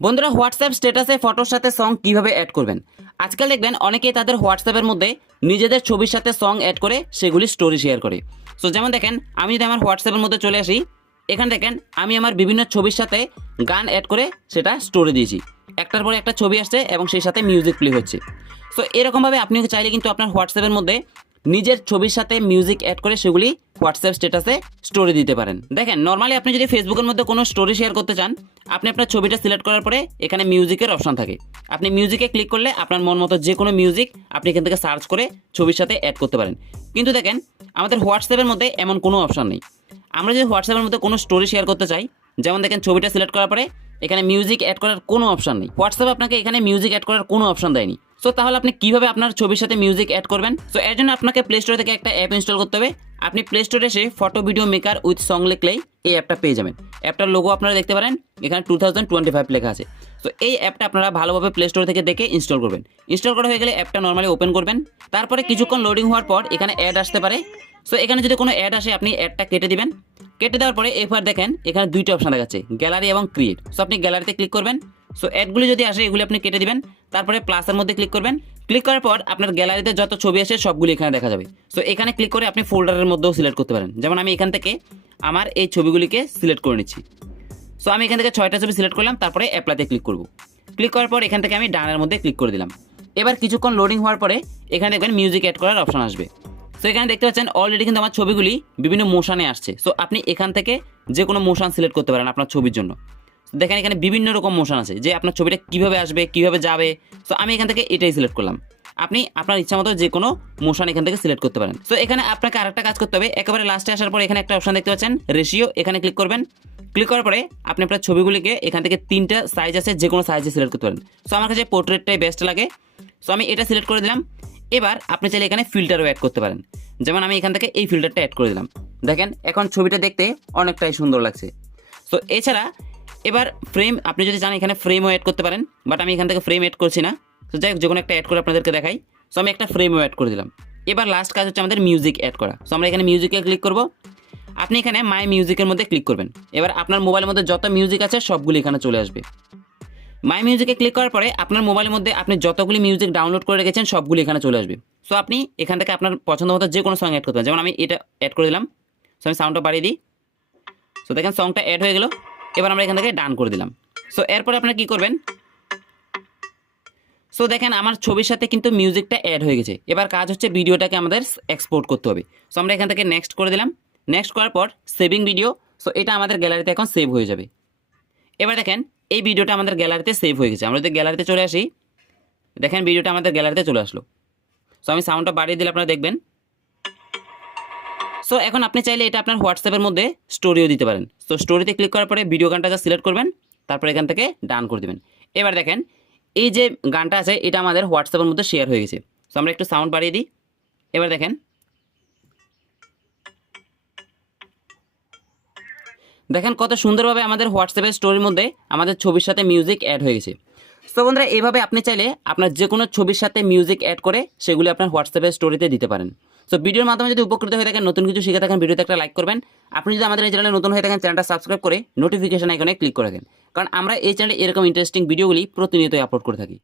বন্ধুরা হোয়াটসঅ্যাপ স্ট্যাটাসে ফটোর সাথে সং কীভাবে অ্যাড করবেন? আজকাল দেখবেন অনেকেই তাদের হোয়াটসঅ্যাপের মধ্যে নিজেদের ছবির সাথে সং অ্যাড করে সেগুলি স্টোরি শেয়ার করে। সো যেমন দেখেন, আমি যদি আমার হোয়াটসঅ্যাপের মধ্যে চলে আসি, এখানে দেখেন, আমি আমার বিভিন্ন ছবির সাথে গান অ্যাড করে সেটা স্টোরি দিয়েছি। একটার পরে একটা ছবি আসছে এবং সেই সাথে মিউজিক প্লে হচ্ছে। সো এরকমভাবে আপনি চাইলে কিন্তু আপনার হোয়াটসঅ্যাপের মধ্যে নিজের ছবির সাথে মিউজিক অ্যাড করে সেগুলি হোয়াটসঅ্যাপ স্ট্যাটাসে স্টোরি দিতে পারেন। দেখেন নর্মালি আপনি যদি ফেসবুকের মধ্যে কোনো স্টোরি শেয়ার করতে চান, আপনি আপনার ছবিটা সিলেক্ট করার পরে এখানে মিউজিকের অপশন থাকে। আপনি মিউজিকে ক্লিক করলে আপনার মন মতো যে কোনো মিউজিক আপনি এখান থেকে সার্চ করে ছবির সাথে অ্যাড করতে পারেন। কিন্তু দেখেন, আমাদের হোয়াটসঅ্যাপের মধ্যে এমন কোনো অপশন নেই। আমরা যদি হোয়াটসঅ্যাপের মধ্যে কোনো স্টোরি শেয়ার করতে চাই, যেমন দেখেন, ছবিটা সিলেক্ট করার পরে এখানে মিউজিক অ্যাড করার কোনো অপশন নেই। হোয়াটসঅ্যাপ আপনাকে এখানে মিউজিক অ্যাড করার কোনো অপশন দেয়নি। সো তাহলে আপনি কীভাবে আপনার ছবির সাথে মিউজিক অ্যাড করবেন? সো এর জন্য আপনাকে প্লে স্টোর থেকে একটা অ্যাপ ইনস্টল করতে হবে। আপনি প্লে স্টোরে এসে photo video maker with song লিখলেই এই অ্যাপটা পেয়ে যাবেন। অ্যাপটার লোগো আপনারা দেখতে পারেন, এখানে টু থাউজেন্ড টোয়েন্টি ফাইভ লেখা আছে। তো এই অ্যাপটা আপনারা ভালোভাবে প্লে স্টোর থেকে দেখে ইনস্টল করবেন। ইনস্টল করা হয়ে গেলে অ্যাপটা নর্মালি ওপেন করবেন। তারপরে কিছুক্ষণ লোডিং হওয়ার পর এখানে অ্যাড আসতে পারে। সো এখানে যদি কোনো অ্যাড আসে, আপনি অ্যাডটা কেটে দিবেন। কেটে দেওয়ার পরে এবার দেখেন, এখানে দুইটা অপশন দেখাচ্ছে গ্যালারি এবং ক্রিয়েট সো আপনি গ্যালারিতে ক্লিক করবেন। সো অ্যাডগুলি যদি আসে, এগুলি আপনি কেটে দিবেন। তারপরে প্লাসের মধ্যে ক্লিক করবেন। ক্লিক করার পর আপনার গ্যালারিতে যত ছবি আসে সবগুলি এখানে দেখা যাবে। সো এখানে ক্লিক করে আপনি ফোল্ডারের মধ্যেও সিলেক্ট করতে পারেন। যেমন আমি এখান থেকে আমার এই ছবিগুলিকে সিলেক্ট করে নিচ্ছি। সো আমি এখান থেকে ছয়টা ছবি সিলেক্ট করলাম, তারপরে অ্যাপ্লাইতে ক্লিক করব। ক্লিক করার পর এখান থেকে আমি ডানের মধ্যে ক্লিক করে দিলাম। এবার কিছুক্ষণ লোডিং হওয়ার পরে এখানে দেখবেন মিউজিক অ্যাড করার অপশন আসবে। সো এখানে দেখতে পাচ্ছেন অলরেডি কিন্তু আমার ছবিগুলি বিভিন্ন মোশানে আসছে। সো আপনি এখান থেকে যে কোনো মোশন সিলেক্ট করতে পারেন আপনার ছবির জন্য। দেখেন এখানে বিভিন্ন রকম মোশন আছে, যে আপনার ছবিটা কীভাবে আসবে, কীভাবে যাবে। সো আমি এখান থেকে এটাই সিলেক্ট করলাম। আপনি আপনার ইচ্ছা মতো যে কোনো মোশন এখান থেকে সিলেক্ট করতে পারেন। সো এখানে আপনাকে আরেকটা কাজ করতে হবে। একেবারে লাস্টে আসার পর এখানে একটা অপশন দেখতে পাচ্ছেন রেশিও এখানে ক্লিক করবেন। ক্লিক করার পরে আপনি আপনার ছবিগুলিকে এখান থেকে তিনটা সাইজ আছে, যে কোনো সাইজে সিলেক্ট করতে পারেন। সো আমার কাছে পোর্ট্রেটটাই বেস্ট লাগে। সো আমি এটা সিলেক্ট করে দিলাম। এবার আপনি চাইলে এখানে ফিল্টারও অ্যাড করতে পারেন। যেমন আমি এখান থেকে এই ফিল্টারটা অ্যাড করে দিলাম। দেখেন, এখন ছবিটা দেখতে অনেকটাই সুন্দর লাগছে। সো এছাড়া এবার ফ্রেম আপনি যদি চান এখানে ফ্রেমও অ্যাড করতে পারেন বাট আমি এখান থেকে ফ্রেম অ্যাড করছি না। তো যাই হোক, যে কোনো একটা অ্যাড করে আপনাদেরকে দেখাই। সো আমি একটা ফ্রেমও অ্যাড করে দিলাম। এবার লাস্ট কাজ হচ্ছে আমাদের মিউজিক অ্যাড করা। সো আমরা এখানে মিউজিকে ক্লিক করব। আপনি এখানে মাই মিউজিকের মধ্যে ক্লিক করবেন। এবার আপনার মোবাইলের মধ্যে যত মিউজিক আছে, সবগুলি এখানে চলে আসবে। মাই মিউজিকে ক্লিক করার পরে আপনার মোবাইলের মধ্যে আপনি যতগুলি মিউজিক ডাউনলোড করে রেখেছেন, সবগুলি এখানে চলে আসবে। সো আপনি এখান থেকে আপনার পছন্দ মতো যে কোনো সং অ্যাড করতে পারেন। যেমন আমি এটা অ্যাড করে দিলাম। সো আমি সাউন্ডটা বাড়িয়ে দিই। সো দেখেন সংটা অ্যাড হয়ে গেল। এবার আমরা এখান থেকে ডান করে দিলাম। সো এরপরে আপনারা কী করবেন? সো দেখেন আমার ছবির সাথে কিন্তু মিউজিকটা অ্যাড হয়ে গেছে। এবার কাজ হচ্ছে ভিডিওটাকে আমাদের এক্সপোর্ট করতে হবে। সো আমরা এখান থেকে নেক্সট করে দিলাম। নেক্সট করার পর সেভিং ভিডিও সো এটা আমাদের গ্যালারিতে এখন সেভ হয়ে যাবে। এবার দেখেন, এই ভিডিওটা আমাদের গ্যালারিতে সেভ হয়ে গেছে। আমরা যদি গ্যালারিতে চলে আসি, দেখেন ভিডিওটা আমাদের গ্যালারিতে চলে আসলো। সো আমি সাউন্ডটা বাড়িয়ে দিলে আপনারা দেখবেন। সো এখন আপনি চাইলে এটা আপনার হোয়াটসঅ্যাপের মধ্যে স্টোরিও দিতে পারেন। সো স্টোরিতে ক্লিক করার পরে ভিডিও গানটা যা সিলেক্ট করবেন, তারপর এখান থেকে ডান করে দেবেন। এবার দেখেন, এই যে গানটা আছে, এটা আমাদের হোয়াটসঅ্যাপের মধ্যে শেয়ার হয়ে গেছে। সো আমরা একটু সাউন্ড বাড়িয়ে দিই। এবার দেখেন। দেখেন কত সুন্দরভাবে আমাদের হোয়াটসঅ্যাপের স্টোরির মধ্যে আমাদের ছবির সাথে মিউজিক অ্যাড হয়ে গেছে। তো বন্ধুরা এইভাবে আপনি চাইলে আপনার যে কোনো ছবির সাথে মিউজিক অ্যাড করে সেগুলি আপনার হোয়াটসঅ্যাপের স্টোরিতে দিতে পারেন। সো ভিডিওর মাধ্যমে যদি উপকৃত হয়ে থাকেন, নতুন কিছু শিখে থাকেন, ভিডিওতে একটা লাইক করবেন, আপনি যদি আমাদের এই চ্যানেলে নতুন হয়ে থাকেন চ্যানেলটা সাবস্ক্রাইব করে নোটিফিকেশন আইকনে ক্লিক করে রাখেন কারণ আমরা এই চ্যানেলে এরকম ইন্টারেস্টিং ভিডিওগুলি প্রতিনিয়তই আপলোড করে থাকি।